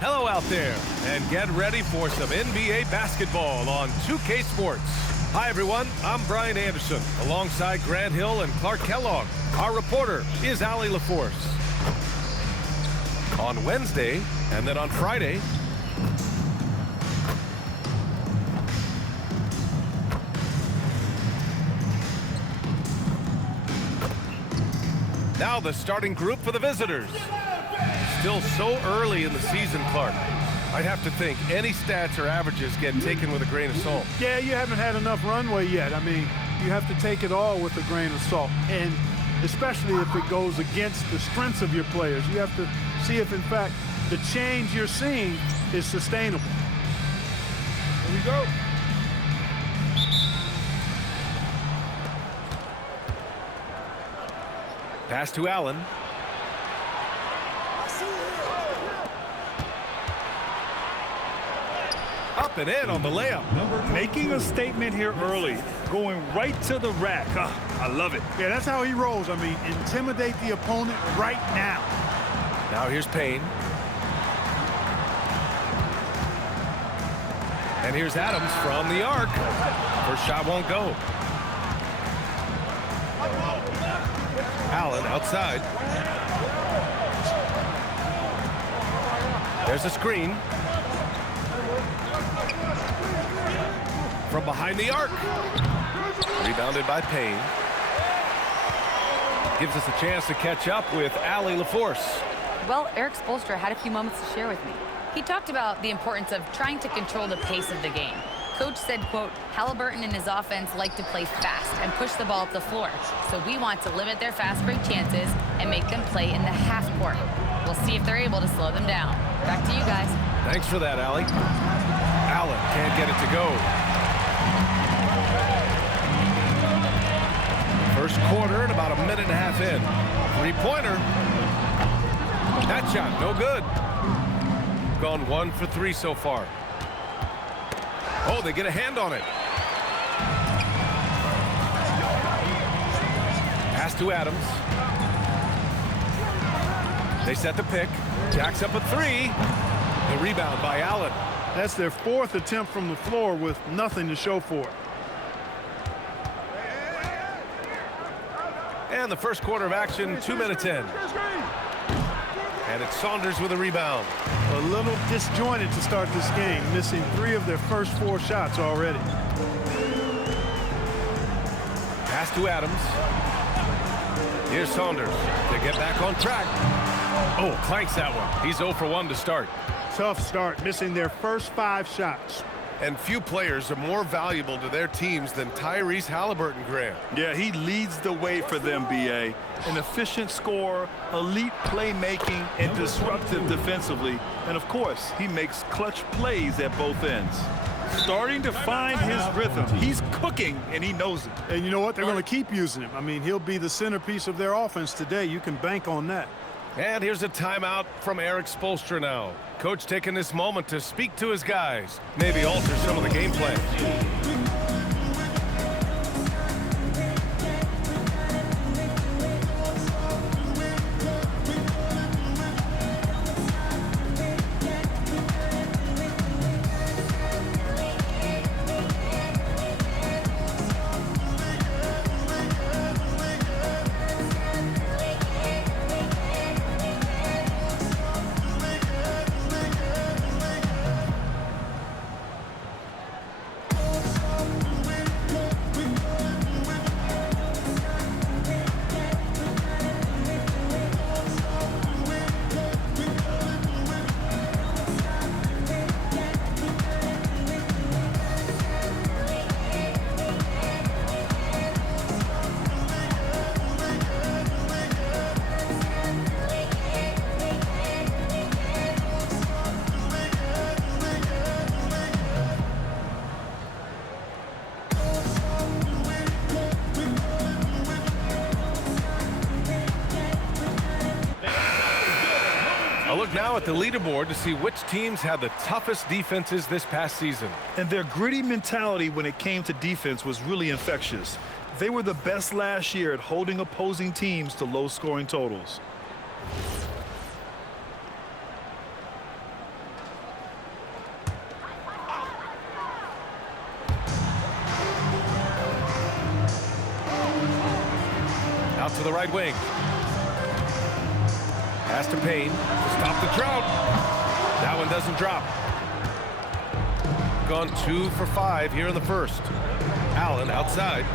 Hello out there, and get ready for some NBA basketball on 2K Sports. Hi everyone, I'm Brian Anderson, alongside Grant Hill and Clark Kellogg. Our reporter is Allie LaForce. On Wednesday, and then on Friday, now the starting group for the visitors. Still so early in the season, Clark. I'd have to think any stats or averages get taken with a grain of salt. Yeah, you haven't had enough runway yet. I mean, you have to take it all with a grain of salt. And especially if it goes against the strengths of your players. You have to see if, in fact, the change you're seeing is sustainable. Here we go. Pass to Allen. Up and in on the layup. Making a statement here early, going right to the rack. I love it. Yeah, that's how he rolls. I mean, intimidate the opponent right now. Now here's Payne. And here's Adams from the arc. First shot won't go. Allen outside. There's a screen. From behind the arc. Rebounded by Payne. Gives us a chance to catch up with Allie LaForce. Well, Eric Spoelstra had a few moments to share with me. He talked about the importance of trying to control the pace of the game. Coach said, quote, Halliburton and his offense like to play fast and push the ball up the floor. So we want to limit their fast break chances and make them play in the half court. We'll see if they're able to slow them down. Back to you guys. Thanks for that, Allie. Allen can't get it to go. First quarter and about a minute and a half in. Three-pointer. That shot, no good. Gone 1 for 3 so far. Oh, they get a hand on it. Pass to Adams. They set the pick. Jacks up a 3. The rebound by Allen. That's their 4th attempt from the floor with nothing to show for it. And the first quarter of action, 2 minutes in. And it's Saunders with a rebound. A little disjointed to start this game, missing 3 of their first 4 shots already. Pass to Adams. Here's Saunders to get back on track. Oh, clanks that one. He's 0 for 1 to start. Tough start, missing their first 5 shots. And few players are more valuable to their teams than Tyrese Halliburton, Graham. Yeah, he leads the way for them, BA. An efficient scorer, elite playmaking, and disruptive defensively. And, of course, he makes clutch plays at both ends. Starting to find his rhythm. He's cooking, and he knows it. And you know what? They're going to keep using him. I mean, he'll be the centerpiece of their offense today. You can bank on that. And here's a timeout from Eric Spoelstra now. Coach taking this moment to speak to his guys. Maybe alter some of the game plan. A look now at the leaderboard to see which teams had the toughest defenses this past season. And their gritty mentality when it came to defense was really infectious. They were the best last year at holding opposing teams to low-scoring totals. to the right wing. Pass to Payne. Stop the drought. That one doesn't drop. Gone 2 for 5 here in the first. Allen outside.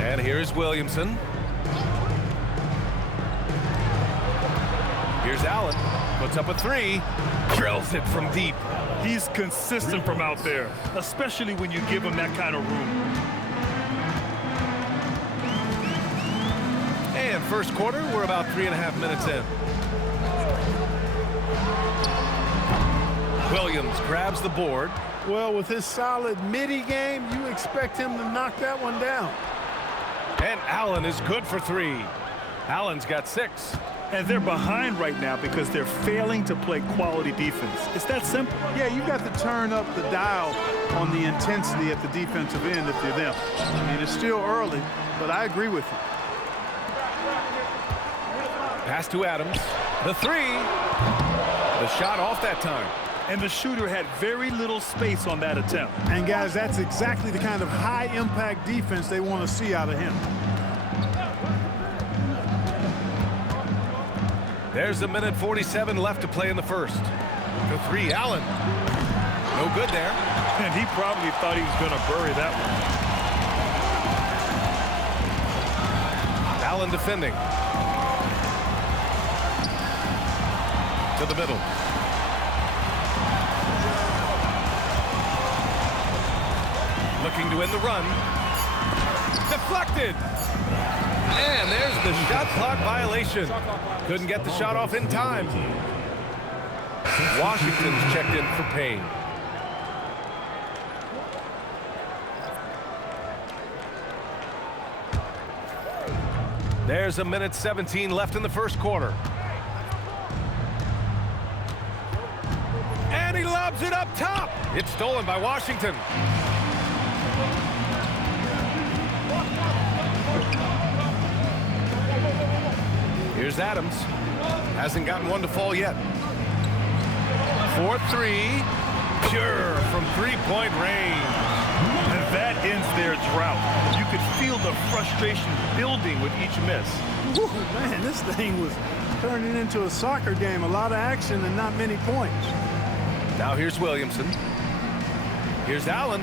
And here's Williamson. Here's Allen. Puts up a 3. Drills it from deep. He's consistent from out there, especially when you give him that kind of room. And first quarter, we're about 3.5 minutes in. Williams grabs the board. Well, with his solid midi game, you expect him to knock that one down. And Allen is good for 3. Allen's got 6. And they're behind right now because they're failing to play quality defense. It's that simple. Yeah, you got to turn up the dial on the intensity at the defensive end if you're them. I mean, it's still early, but I agree with you. Pass to Adams. The 3. The shot off that time. And the shooter had very little space on that attempt. And, guys, that's exactly the kind of high-impact defense they want to see out of him. There's 1:47 left to play in the first. The 3, Allen. No good there. And he probably thought he was going to bury that one. Allen defending. To the middle. Looking to win the run. Deflected. And there's the shot clock violation. Couldn't get the shot off in time. Washington's checked in for Payne. There's 1:17 left in the first quarter. And he lobs it up top. It's stolen by Washington. Here's Adams. Hasn't gotten one to fall yet. 4-3. Pure from three-point range. And that ends their drought. You could feel the frustration building with each miss. Woo, man, this thing was turning into a soccer game. A lot of action and not many points. Now here's Williamson. Here's Allen.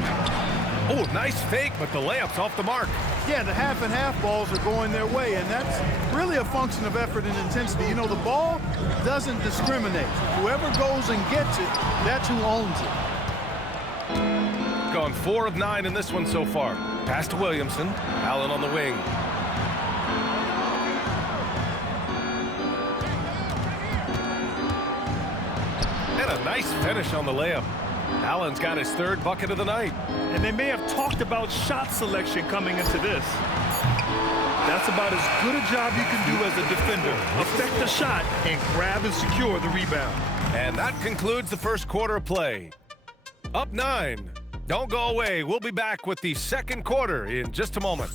Oh, nice fake, but the layup's off the mark. Yeah, the half and half balls are going their way, and that's really a function of effort and intensity. You know, the ball doesn't discriminate. Whoever goes and gets it, that's who owns it. Gone 4 of 9 in this one so far. Pass to Williamson. Allen on the wing. And a nice finish on the layup. Allen's got his 3rd bucket of the night. And they may have talked about shot selection coming into this. That's about as good a job you can do as a defender. Affect the shot and grab and secure the rebound. And that concludes the first quarter of play. Up 9. Don't go away. We'll be back with the second quarter in just a moment.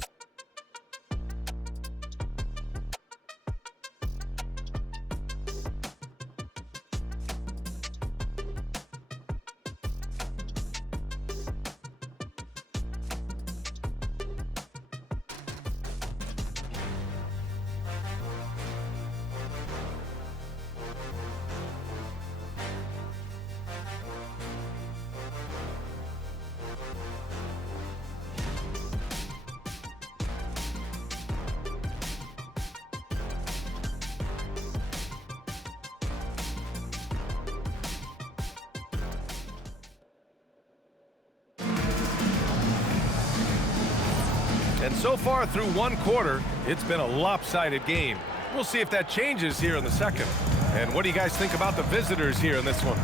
And so far through one quarter, it's been a lopsided game. We'll see if that changes here in the second. And what do you guys think about the visitors here in this one?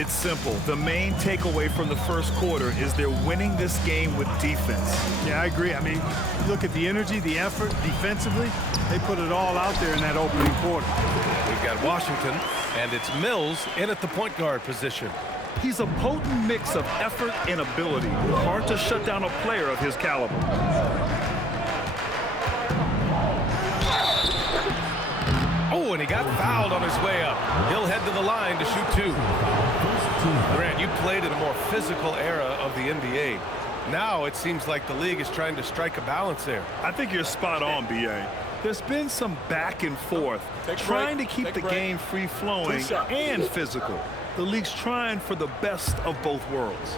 It's simple. The main takeaway from the first quarter is they're winning this game with defense. Yeah, I agree. I mean, look at the energy, the effort defensively. They put it all out there in that opening quarter. We've got Washington, and it's Mills in at the point guard position. He's a potent mix of effort and ability. Hard to shut down a player of his caliber. Oh, and he got fouled on his way up. He'll head to the line to shoot 2. Grant, you played in a more physical era of the NBA. Now it seems like the league is trying to strike a balance there. I think you're spot on, B.A. There's been some back and forth, trying to keep the game free-flowing and physical. The league's trying for the best of both worlds.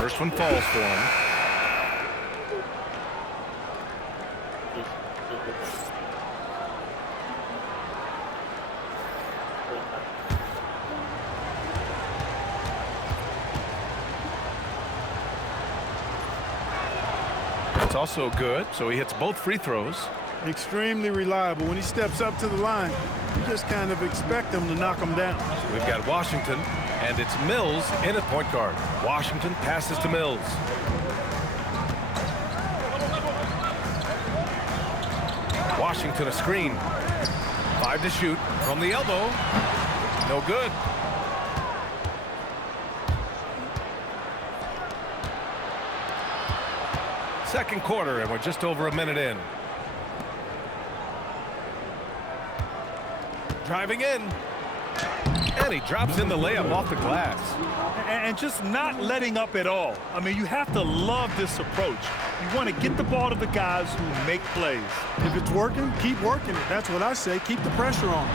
First one falls for him. It's also good, so he hits both free throws. Extremely reliable. When he steps up to the line, you just kind of expect him to knock him down. We've got Washington, and it's Mills in at point guard. Washington passes to Mills. Washington a screen. 5 to shoot from the elbow. No good. Second quarter, and we're just over a minute in. Driving in. And he drops in the layup off the glass. And just not letting up at all. I mean, you have to love this approach. You want to get the ball to the guys who make plays. If it's working, keep working it. That's what I say. Keep the pressure on.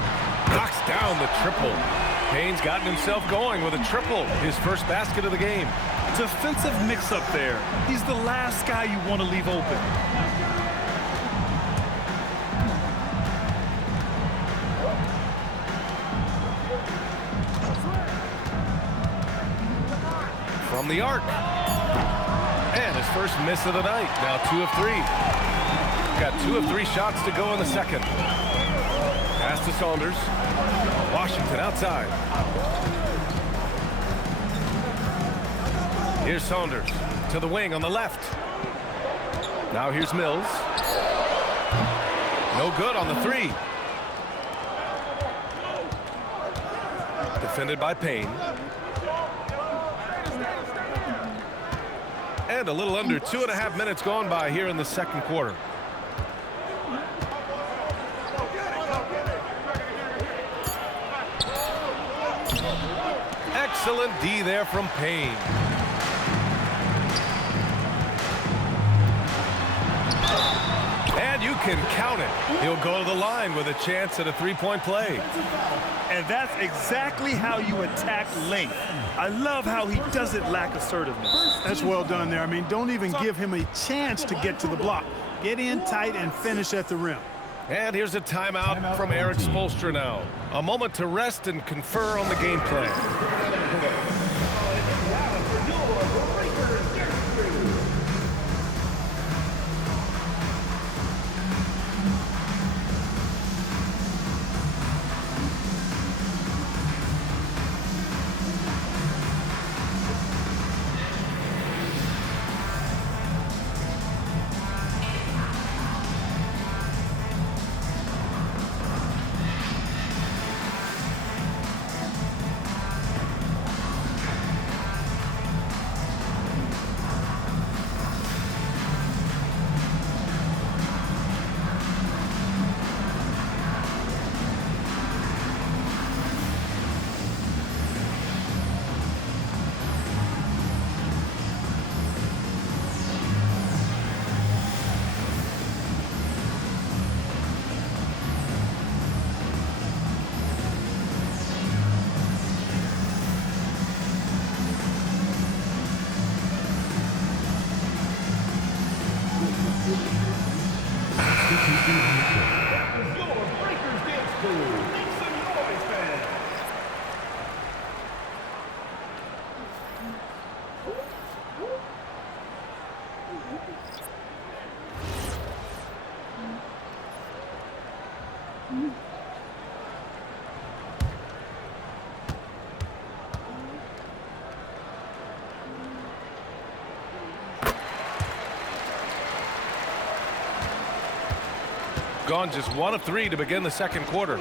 Knocks down the triple. Payne's gotten himself going with a triple. His first basket of the game. Defensive mix-up there. He's the last guy you want to leave open. From the arc. And his first miss of the night. Now 2 of 3. Got 2 of 3 shots to go in the second. Pass to Saunders. Washington outside. Here's Saunders to the wing on the left. Now here's Mills. No good on the 3. Defended by Payne. And a little under 2.5 minutes gone by here in the second quarter. Excellent D there from Payne. And you can count it. He'll go to the line with a chance at a three-point play. And that's exactly how you attack length. I love how he doesn't lack assertiveness. That's well done there. I mean, don't even give him a chance to get to the block. Get in tight and finish at the rim. And here's a timeout from Eric Spoelstra now. A moment to rest and confer on the game plan. Gone just 1 of 3 to begin the second quarter.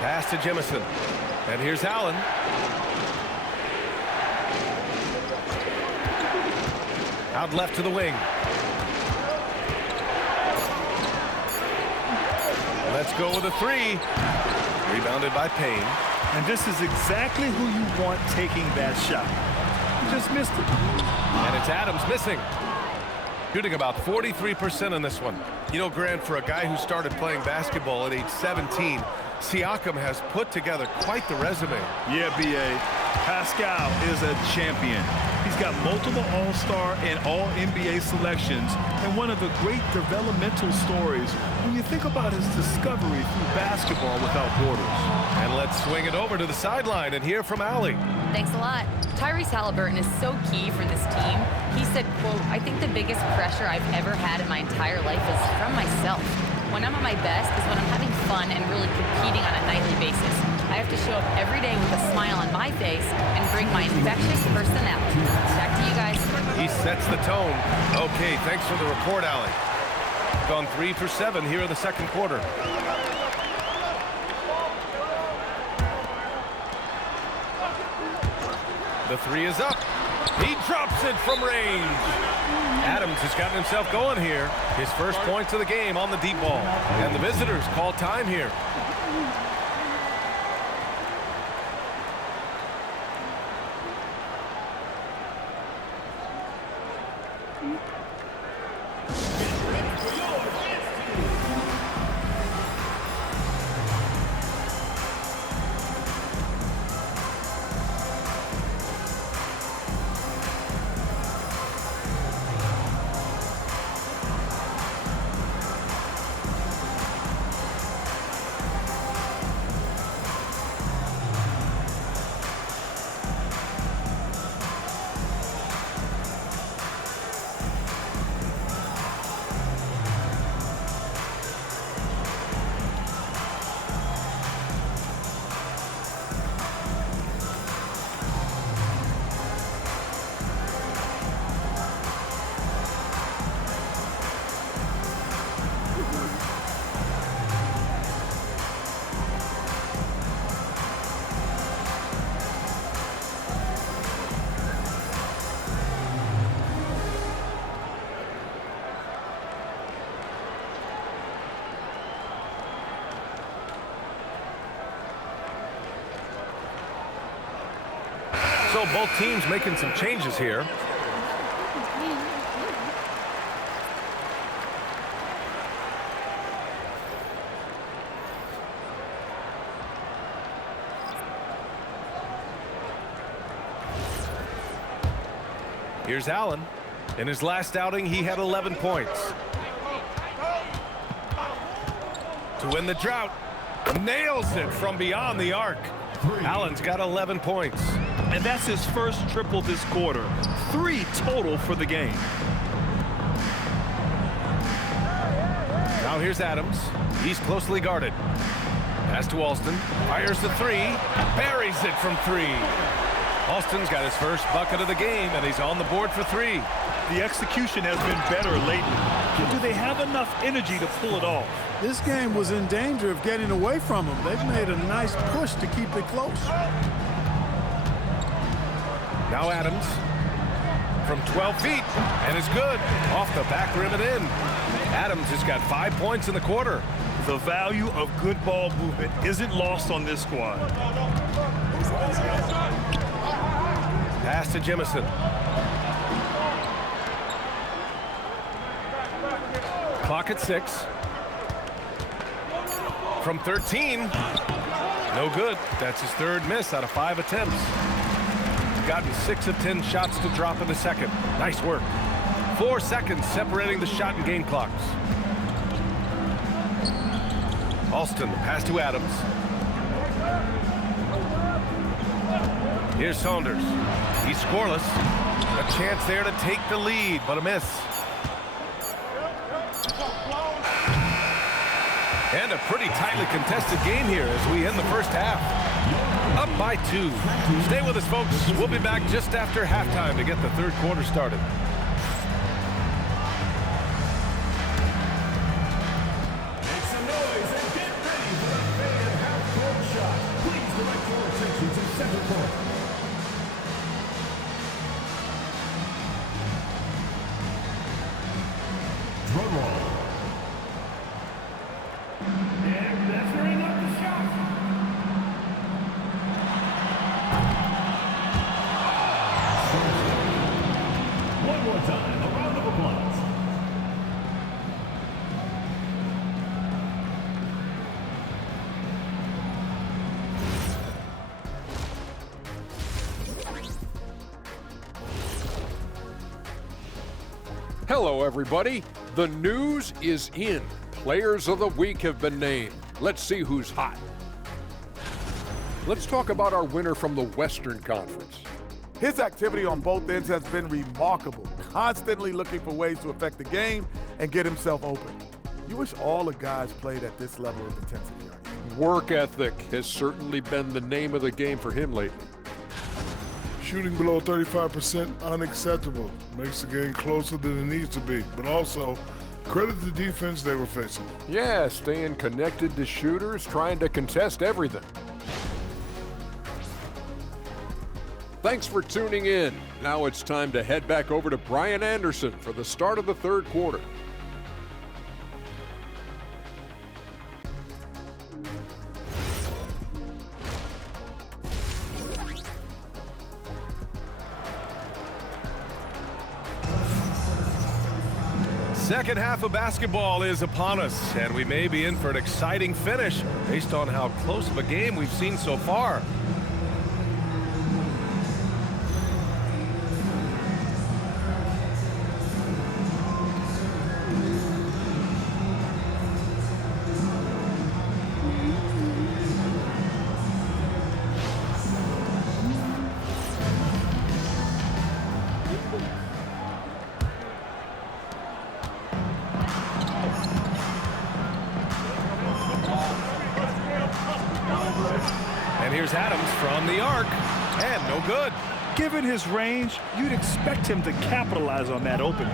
Pass to Jemison. And here's Allen. Out left to the wing. Let's go with a three. Rebounded by Payne. And this is exactly who you want taking that shot. He just missed it. And it's Adams missing. Shooting about 43% in this one. You know, Grant, for a guy who started playing basketball at age 17, Siakam has put together quite the resume. Yeah, B.A. Pascal is a champion. He's got multiple All-Star and All-NBA selections, and one of the great developmental stories when you think about his discovery through basketball without borders. And let's swing it over to the sideline and hear from Allie. Thanks a lot. Tyrese Halliburton is so key for this team. He said, quote, "I think the biggest pressure I've ever had in my entire life is from myself. When I'm at my best is when I'm having fun and really competing on a nightly basis. I have to show up every day with a smile on my face and bring my infectious personality." Back to you guys. He sets the tone. Okay, thanks for the report, Allie. Gone 3 for 7 here in the second quarter. The three is up. He drops it from range. Adams has gotten himself going here. His first points of the game on the deep ball. And the visitors call time here. So both teams making some changes here. Here's Allen. In his last outing, he had 11 points. To win the drought, nails it from beyond the arc. Allen's got 11 points. And that's his first triple this quarter. 3 total for the game. Now here's Adams. He's closely guarded. Pass to Alston. Fires the three. Buries it from 3. Alston's got his first bucket of the game, and he's on the board for 3. The execution has been better lately. But do they have enough energy to pull it off? This game was in danger of getting away from them. They've made a nice push to keep it close. Now Adams from 12 feet, and it's good. Off the back rim and in. Adams has got 5 points in the quarter. The value of good ball movement isn't lost on this squad. Pass to Jemison. Clock at 6. From 13. No good. That's his third miss out of 5 attempts. Gotten 6 of 10 shots to drop in the second. Nice work. 4 seconds separating the shot and game clocks. Alston, pass to Adams. Here's Saunders. He's scoreless. A chance there to take the lead, but a miss. And a pretty tightly contested game here as we end the first half. Up by 2. Stay with us, folks. We'll be back just after halftime to get the third quarter started. Make some noise and get ready for the fan half-court shot. Please direct your attention to center court. Drum roll. And Hello, everybody. The news is in. Players of the week have been named. Let's see who's hot. Let's talk about our winner from the Western Conference. His activity on both ends has been remarkable, constantly looking for ways to affect the game and get himself open. You wish all the guys played at this level of intensity, right? Work ethic has certainly been the name of the game for him lately. Shooting below 35%, unacceptable. Makes the game closer than it needs to be, but also credit the defense they were facing. Yeah, staying connected to shooters, trying to contest everything. Thanks for tuning in. Now it's time to head back over to Brian Anderson for the start of the third quarter. Second half of basketball is upon us, and we may be in for an exciting finish based on how close of a game we've seen so far. And here's Adams from the arc, and no good. Given his range, you'd expect him to capitalize on that opening.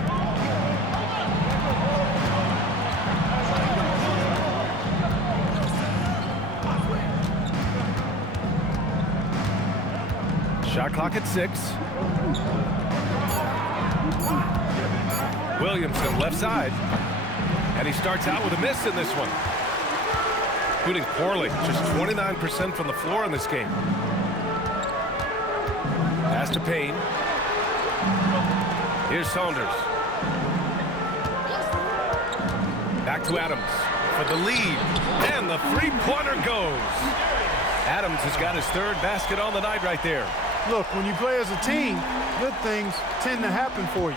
Shot clock at 6. Williamson left side, and he starts out with a miss in this one. Shooting poorly, just 29% from the floor in this game. Pass to Payne. Here's Saunders. Back to Adams for the lead, and the three-pointer goes. Adams has got his third basket on the night right there. Look, when you play as a team, good things tend to happen for you.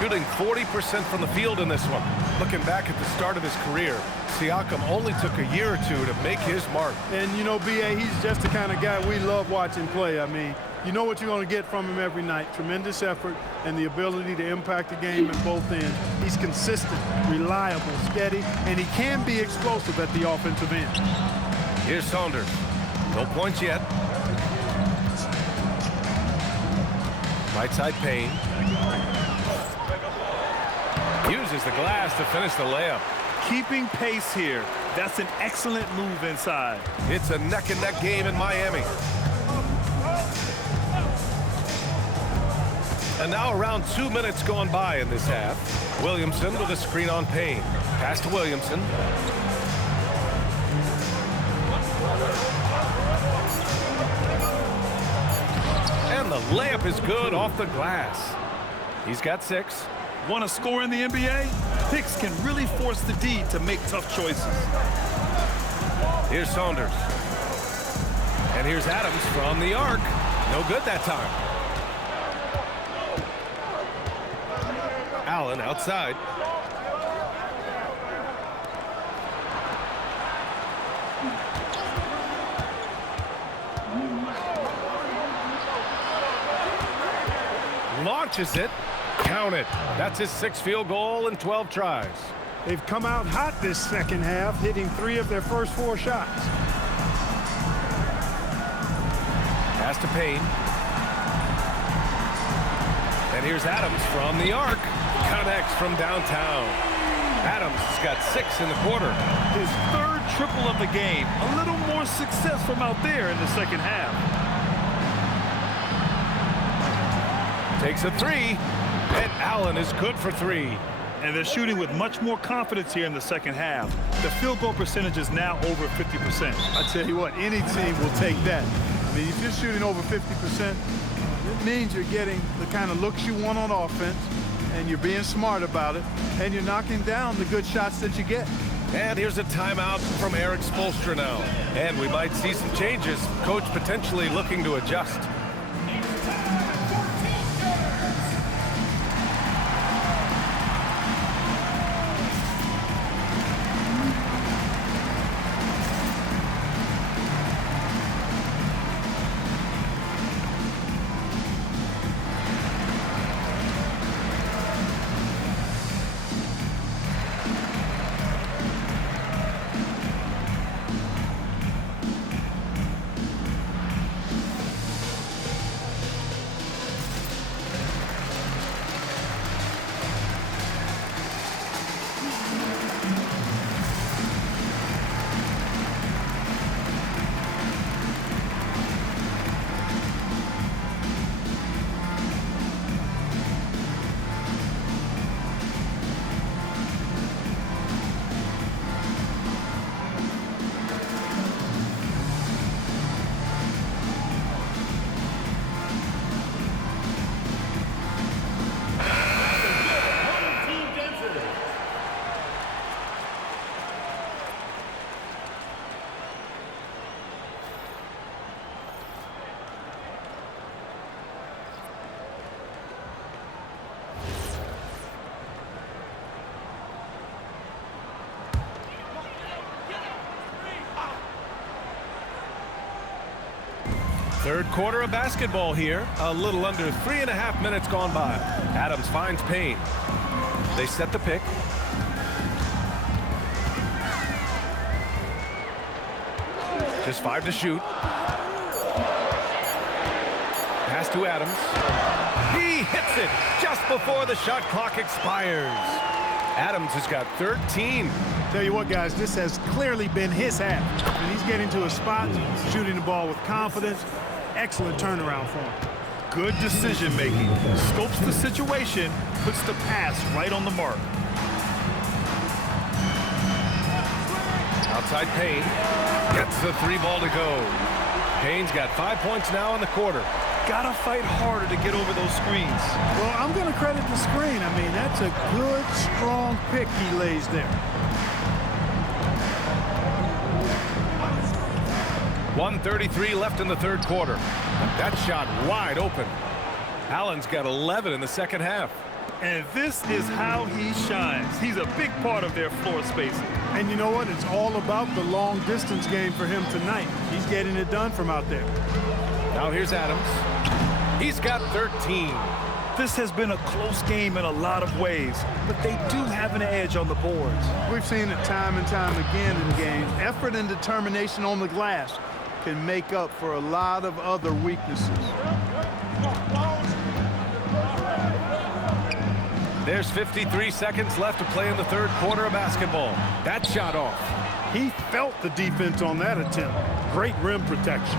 Shooting 40% from the field in this one. Looking back at the start of his career, Siakam only took a year or two to make his mark. And, you know, B.A., he's just the kind of guy we love watching play. I mean, you know what you're going to get from him every night. Tremendous effort and the ability to impact the game at both ends. He's consistent, reliable, steady, and he can be explosive at the offensive end. Here's Saunders. No points yet. Right side Payne. Uses the glass to finish the layup. Keeping pace here. That's an excellent move inside. It's a neck-and-neck game in Miami. And now around 2 minutes gone by in this half. Williamson with a screen on Payne. Pass to Williamson. And the layup is good off the glass. He's got 6. Want to score in the NBA? Picks can really force the D to make tough choices. Here's Saunders. And here's Adams from the arc. No good that time. Allen outside. Launches it. Count it. That's his 6th field goal in 12 tries. They've come out hot this second half, hitting 3 of their first 4 shots. Pass to Payne. And here's Adams from the arc. Connects from downtown. Adams has got 6 in the quarter. His 3rd triple of the game. A little more success from out there in the second half. Takes a 3. And Allen is good for 3. And they're shooting with much more confidence here in the second half. The field goal percentage is now over 50%. I tell you what, any team will take that. I mean, if you're shooting over 50%, it means you're getting the kind of looks you want on offense, and you're being smart about it, and you're knocking down the good shots that you get. And here's a timeout from Eric Spoelstra now. And we might see some changes. Coach potentially looking to adjust. Third quarter of basketball here. A little under 3.5 minutes gone by. Adams finds Payne. They set the pick. Just 5 to shoot. Pass to Adams. He hits it just before the shot clock expires. Adams has got 13. Tell you what, guys, this has clearly been his half. And he's getting to a spot, shooting the ball with confidence. Excellent turnaround for him. Good decision making. Scopes the situation, puts the pass right on the mark. Outside Payne. Gets the 3 ball to go. Payne's got 5 points now in the quarter. Gotta fight harder to get over those screens. Well, I'm going to credit the screen. I mean, that's a good, strong pick he lays there. 1:33 left in the third quarter. That shot wide open. Allen's got 11 in the second half. And this is how he shines. He's a big part of their floor spacing. And you know what? It's all about the long distance game for him tonight. He's getting it done from out there. Now here's Adams. He's got 13. This has been a close game in a lot of ways, but they do have an edge on the boards. We've seen it time and time again in games. Effort and determination on the glass can make up for a lot of other weaknesses. There's 53 seconds left to play in the third quarter of basketball. That shot off. He felt the defense on that attempt. Great rim protection.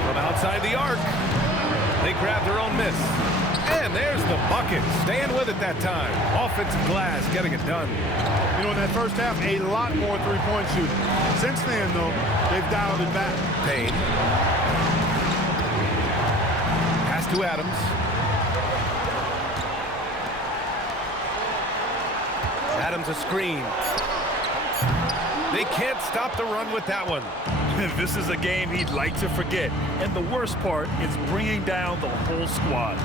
From outside the arc, they grab their own miss. And there's the bucket. Staying with it that time. Offensive glass, getting it done. You know, in that first half, a lot more three-point shooting. Since then, though, they've dialed it back. Payne. Pass to Adams. Adams a screen. They can't stop the run with that one. This is a game he'd like to forget. And the worst part is bringing down the whole squad.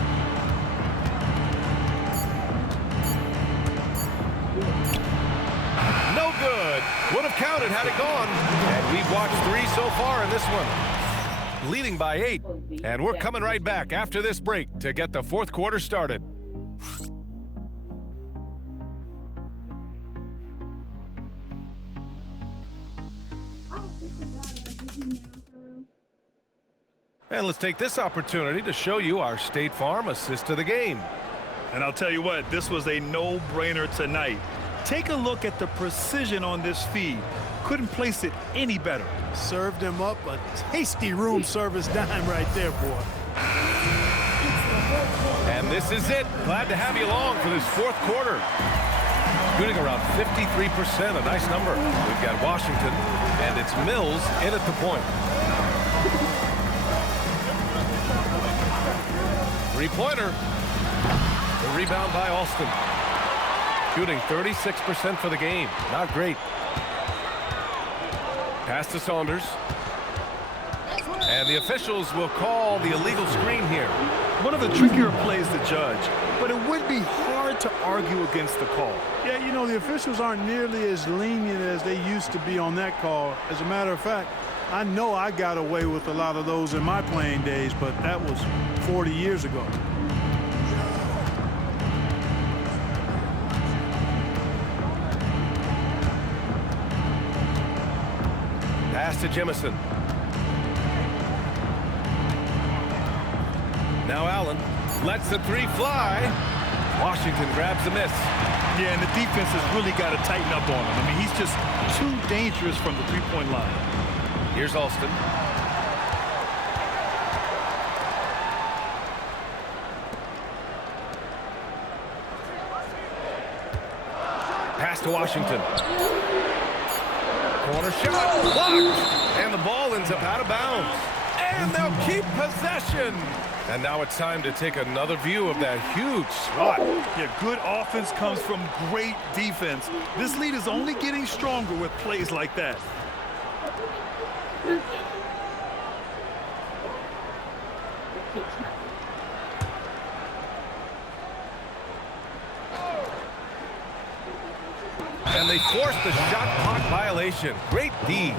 No good. Would have counted had it gone. And we've watched 3 so far in this one. Leading by 8. And we're coming right back after this break to get the fourth quarter started. And let's take this opportunity to show you our State Farm assist to the game. And I'll tell you what, this was a no-brainer tonight. Take a look at the precision on this feed. Couldn't place it any better. Served him up a tasty room service dime right there, boy. And this is it. Glad to have you along for this fourth quarter. Shooting around 53%, a nice number. We've got Washington, and it's Mills in at the point. 3-pointer. The rebound by Alston. Shooting 36% for the game. Not great. Pass to Saunders. And the officials will call the illegal screen here. One of the trickier plays to judge, but it would be hard to argue against the call. Yeah, you know, the officials aren't nearly as lenient as they used to be on that call. As a matter of fact, I know I got away with a lot of those in my playing days, but that was 40 years ago. Pass to Jemison. Now Allen lets the 3 fly. Washington grabs the miss. Yeah, and the defense has really got to tighten up on him. I mean, he's just too dangerous from the three-point line. Here's Alston. Pass to Washington. Corner shot blocked, and the ball ends up out of bounds. And they'll keep possession. And now it's time to take another view of that huge spot. Yeah, good offense comes from great defense. This lead is only getting stronger with plays like that. And they forced the shot clock violation. Great D.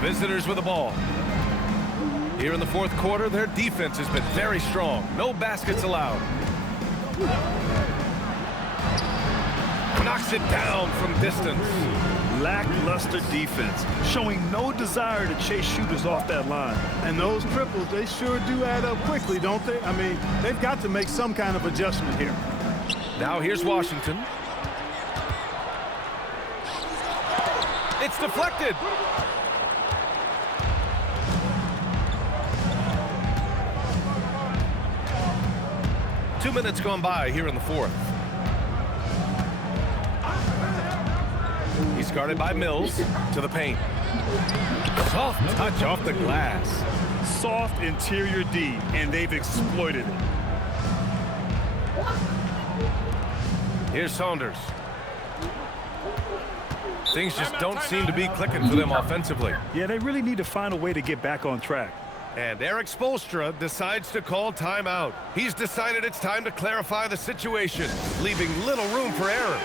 visitors with the ball. Here in the fourth quarter, their defense has been very strong. No baskets allowed. Knocks it down from distance. Lackluster defense, showing no desire to chase shooters off that line. And those triples, they sure do add up quickly, don't they? I mean, they've got to make some kind of adjustment here. Now here's Washington. It's deflected. Two minutes gone by here in the fourth. He's guarded by Mills to the paint. Soft touch off the glass. Soft interior D, and they've exploited it. Here's Saunders. Things just don't seem to be clicking for them offensively. Yeah, they really need to find a way to get back on track. And Eric Spoelstra decides to call timeout. He's decided it's time to clarify the situation, leaving little room for error.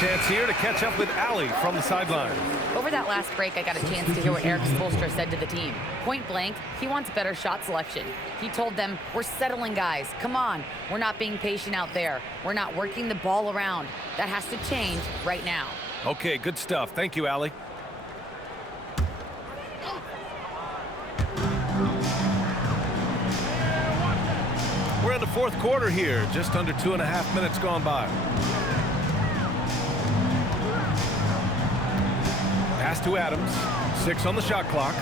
Chance here to catch up with Allie from the sideline. Over that last break, I got a chance to hear what Eric Spoelstra said to the team. Point blank, he wants better shot selection. He told them, we're settling, guys. Come on. We're not being patient out there. We're not working the ball around. That has to change right now. Okay, good stuff. Thank you, Allie. We're in the fourth quarter here. Just under 2.5 minutes gone by. Pass to Adams. 6 on the shot clock.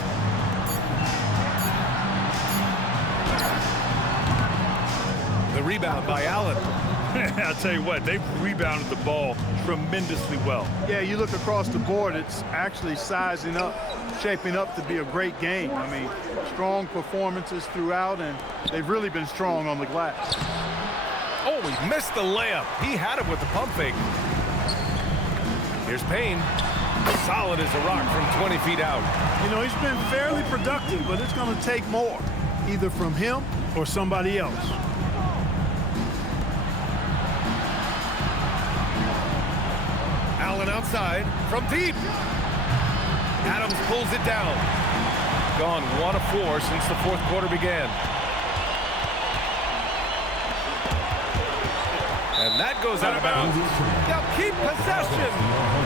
The rebound by Allen. I'll tell you what, they've rebounded the ball tremendously well. Yeah, you look across the board, it's actually sizing up, shaping up to be a great game. I mean, strong performances throughout, and they've really been strong on the glass. Oh, he missed the layup. He had it with the pump fake. Here's Payne. Solid as a rock from 20 feet out. You know, he's been fairly productive, but it's going to take more, either from him or somebody else. Allen outside from deep. Adams pulls it down. Gone 1 of 4 since the fourth quarter began. And that goes out of bounds. Now keep possession.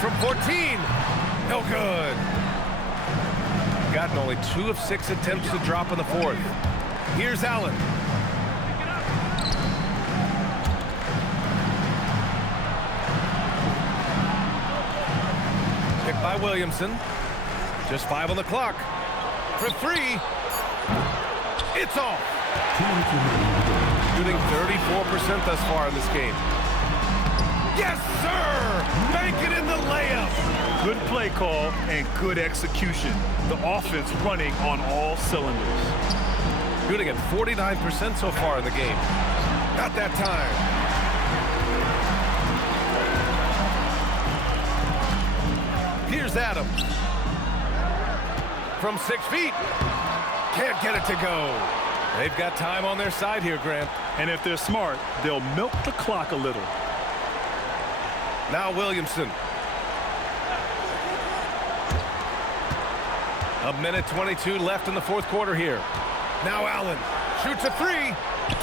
From 14. No good. Gotten only 2 of 6 attempts to drop in the fourth. Here's Allen. Picked by Williamson. Just 5 on the clock. For 3. It's off. Shooting 34% thus far in this game. Yes, sir! Make it in the layup. Good play call and good execution. The offense running on all cylinders. Shooting at 49% so far in the game. Not that time. Here's Adams. From 6 feet. Can't get it to go. They've got time on their side here, Grant. And if they're smart, they'll milk the clock a little. Now Williamson. A minute 22 left in the fourth quarter here. Now Allen shoots a three.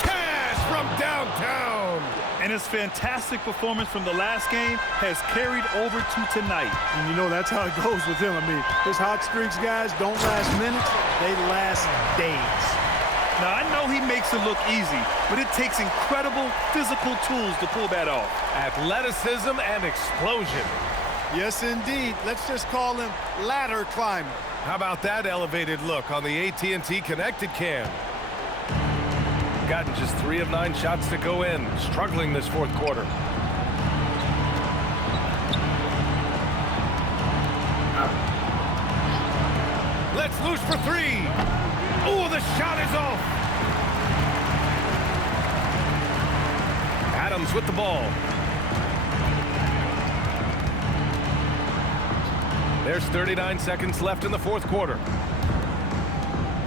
Cash from downtown. And his fantastic performance from the last game has carried over to tonight. And you know that's how it goes with him. I mean, his hot streaks, guys, don't last minutes. They last days. Now, I know he makes it look easy, but it takes incredible physical tools to pull that off. Athleticism and explosion. Yes, indeed. Let's just call him ladder climber. How about that elevated look on the AT&T connected cam? Gotten just 3 of 9 shots to go in. Struggling this fourth quarter. Let's loose for 3. Oh, the shot is off. Adams with the ball. There's 39 seconds left in the fourth quarter.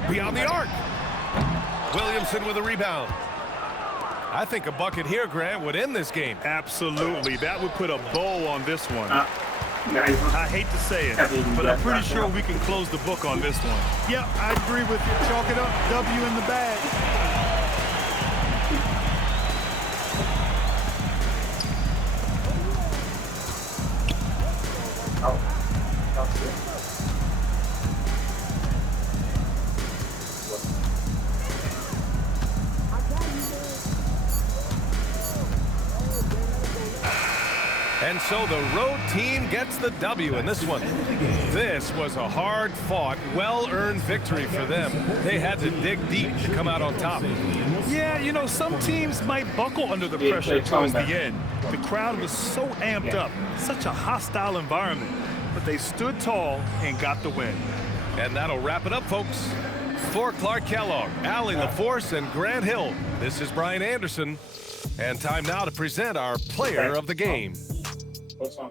Beyond the arc. Williamson with a rebound. I think a bucket here, Grant, would end this game. Absolutely. That would put a bow on this one. I hate to say it, but I'm pretty sure we can close the book on this one. Yeah, I agree with you. Chalk it up. W in the bag. And so the road team gets the W in this one. This was a hard-fought, well-earned victory for them. They had to dig deep to come out on top. Yeah, you know, some teams might buckle under the pressure towards the end. The crowd was so amped up, such a hostile environment. But they stood tall and got the win. And that'll wrap it up, folks. For Clark Kellogg, Allie LaForce, and Grant Hill, this is Brian Anderson. And time now to present our player of the game. What's on?